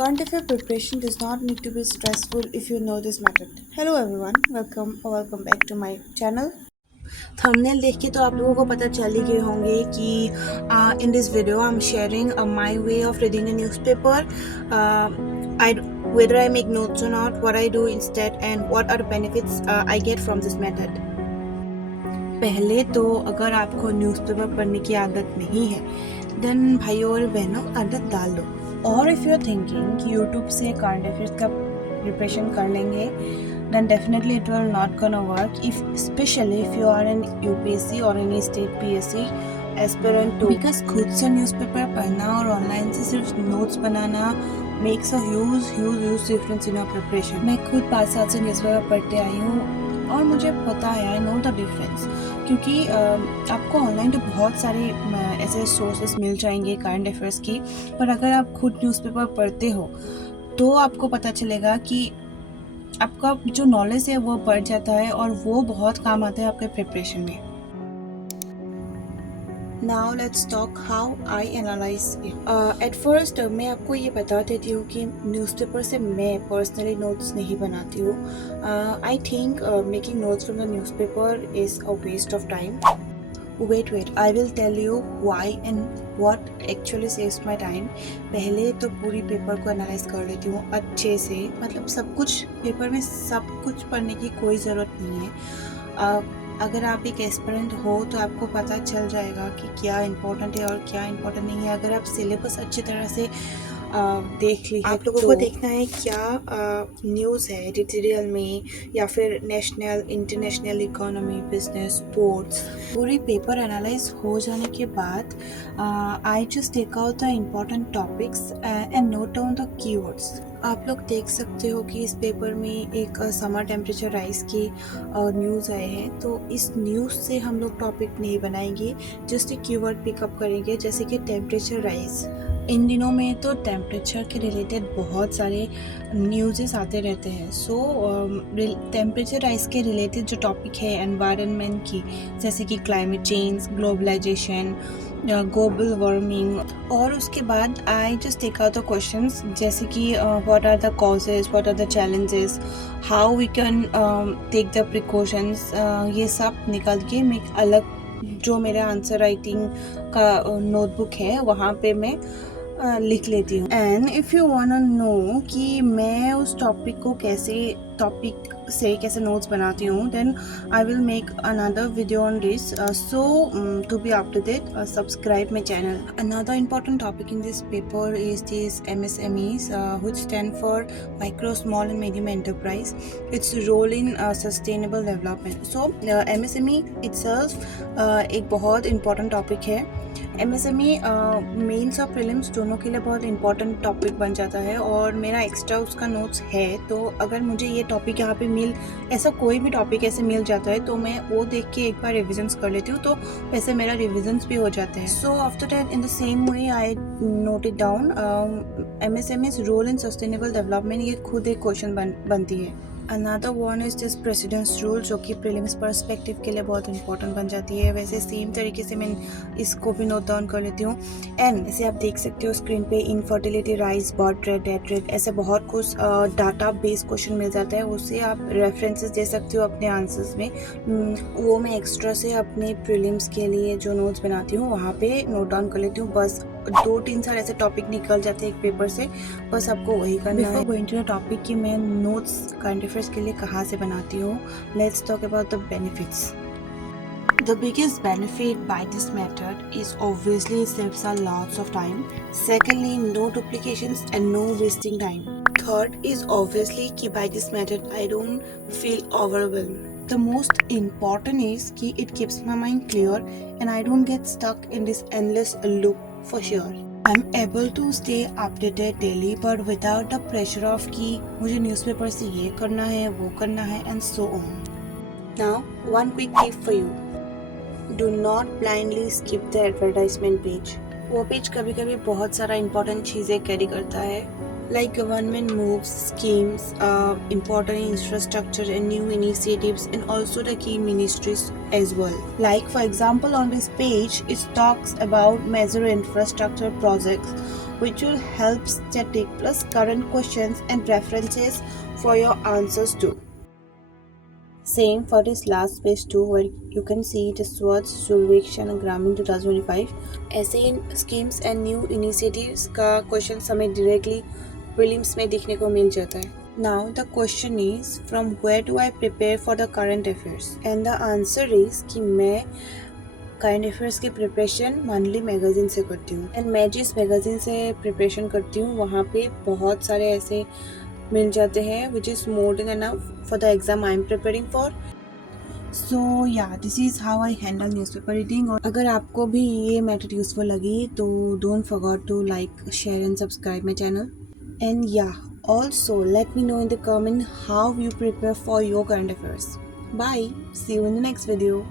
Current affair preparation does not need to be stressful if you know this method. Hello everyone, welcome back to my channel. Thumbnail देख के तो आप लोगों को पता चल ही गए होंगे कि in this video I am sharing my way of reading a newspaper. I whether I make notes or not, what I do instead, and what are the benefits I get from this method. पहले तो अगर आपको newspaper पढ़ने की आदत नहीं है then भाइयों और बहनों आदत डाल दो. और इफ़ यू आर थिंकिंग कि यूट्यूब से करंट अफेयर्स का प्रिपरेशन कर लेंगे then definitely it will not gonna work, if especially if you are in UPSC or any state PSC aspirant too, because खुद से न्यूज़पेपर पढ़ना और ऑनलाइन से सिर्फ नोट्स बनाना makes a huge difference in our preparation. मैं खुद 5 साल से न्यूज़पेपर पढ़ते आई हूँ और मुझे पता है, आई नो द डिफरेंस, क्योंकि आपको ऑनलाइन तो बहुत सारे ऐसे सोर्सेस मिल जाएंगे करंट अफेयर्स की, पर अगर आप खुद न्यूज़पेपर पढ़ते हो तो आपको पता चलेगा कि आपका जो नॉलेज है वो बढ़ जाता है और वो बहुत काम आता है आपके प्रिपरेशन में. Now let's talk how I analyse it. At first मैं आपको ये बता देती हूँ कि न्यूज़पेपर से मैं पर्सनली नोट्स नहीं बनाती हूँ. I think making notes from the newspaper is a waste of time. Wait I will tell you why and what actually saves my time. पहले तो पूरी पेपर को एनालाइज कर लेती हूँ अच्छे से, मतलब सब कुछ पेपर में सब कुछ पढ़ने की कोई ज़रूरत नहीं है. अगर आप एक एस्पिरेंट हो तो आपको पता चल जाएगा कि क्या इम्पोर्टेंट है और क्या इम्पोर्टेंट नहीं है. अगर आप सिलेबस अच्छी तरह से देख ली, आप लोगों को देखना है क्या न्यूज़ है एडिटोरियल में या फिर national international economy business sports. पूरी पेपर एनालाइज हो जाने के बाद I just take out the important topics and note down the keywords. आप लोग देख सकते हो कि इस पेपर में एक समर टेम्परेचर राइज की न्यूज़ आए हैं, तो इस न्यूज़ से हम लोग टॉपिक नहीं बनाएंगे, जस्ट एक कीवर्ड पिकअप करेंगे जैसे कि टेम्परेचर राइज. इन दिनों में तो टेम्परेचर के रिलेटेड बहुत सारे न्यूज़ेस आते रहते हैं. सो टेम्परेचर राइज के रिलेटेड जो टॉपिक है एनवायरनमेंट की, जैसे कि climate change, globalisation, global warming, और उसके बाद I just take out the questions जैसे कि what are the causes, what are the challenges, how we can take the precautions. ये सब निकाल के मैं अलग जो मेरा आंसर राइटिंग का नोटबुक है वहाँ पे मैं लिख लेती हूँ. And if you want know कि मैं उस टॉपिक से कैसे नोट्स बनाती हूँ, then I will make another video on this. So to be up to date, subscribe my channel. Another important topic in this paper is these MSMEs, which stand for micro, small and medium enterprise. Its role in sustainable development. So MSME itself एक बहुत important topic है. MSME mains और prelims दोनों के लिए बहुत important topic बन जाता है और मेरा एक्स्ट्रा उसका नोट्स है. तो अगर मुझे ये टॉपिक यहाँ पे ऐसा कोई भी टॉपिक ऐसे मिल जाता है तो मैं वो देख के एक बार रिविजन्स कर लेती हूँ, तो वैसे मेरा रिविजन्स भी हो जाते हैं. So after that in the same way I note it down. MSME's role in sustainable development, ये खुद एक क्वेश्चन बनती है. Another one is this president's rule, जो कि प्रीलिम्स पर्सपेक्टिव के लिए बहुत इंपॉर्टेंट बन जाती है. वैसे सेम तरीके से मैं इसको भी नोट डाउन कर लेती हूँ. एंड जैसे आप देख सकते हो स्क्रीन पे, infertility rise, birth rate, death rate, ऐसे बहुत कुछ डाटा बेस्ड क्वेश्चन मिल जाता है. उससे आप रेफरेंसेस दे सकते हो अपने आंसर्स में. वो मैं एक्स्ट्रा से अपने प्रीलिम्स के लिए जो नोट्स बनाती हूँ वहाँ पे नोट डाउन कर लेती हूँ. बस 2-3 साल ऐसे टॉपिक निकल जाते हैं एक पेपर से, बस आपको वही करना है. गोइंग टू द टॉपिक कि मैं नोट्स करंट अफेयर्स के लिए कहाँ से बनाती हूँ, let's talk about the benefits. The biggest benefit by this method is obviously it saves a lots of time. Secondly, no duplications and no wasting time. Third is obviously कि by this method I don't feel overwhelmed. The most important is कि it keeps my mind clear and I don't get stuck in this endless loop for sure. I'm able to stay updated daily but without the pressure of कि मुझे newspaper से ये करना है, वो करना है and so on. Now, one quick tip for you. Do not blindly skip the advertisement page. वो पेज कभी कभी बहुत सारा important चीज़ें कैरी करता है, like government moves, schemes, important infrastructure and new initiatives, and also the key ministries as well. Like for example on this page, it talks about major infrastructure projects which will help static plus current questions and references for your answers too. Same for this last page too, where you can see the Swachh Survekshan Gramin 2025. ऐसे इन schemes and new initiatives का question हमें directly prelims में देखने को मिल जाता है. Now the question is, from where do I prepare for the current affairs? And the answer is कि मैं करंट अफेयर्स की प्रिपरेशन मंथली मैगजीन से करती हूँ. एंड मैं जिस मैगजीन से प्रिपरेशन करती हूँ वहाँ पे बहुत सारे ऐसे मिल जाते हैं which is more than enough for the exam I am preparing for. So yeah this is how I handle newspaper reading. और अगर आपको भी ये मेथड यूजफुल लगी तो don't forget to like, share and subscribe my channel. And yeah also let me know in the comment how you prepare for your current affairs. Bye. See you in the next video.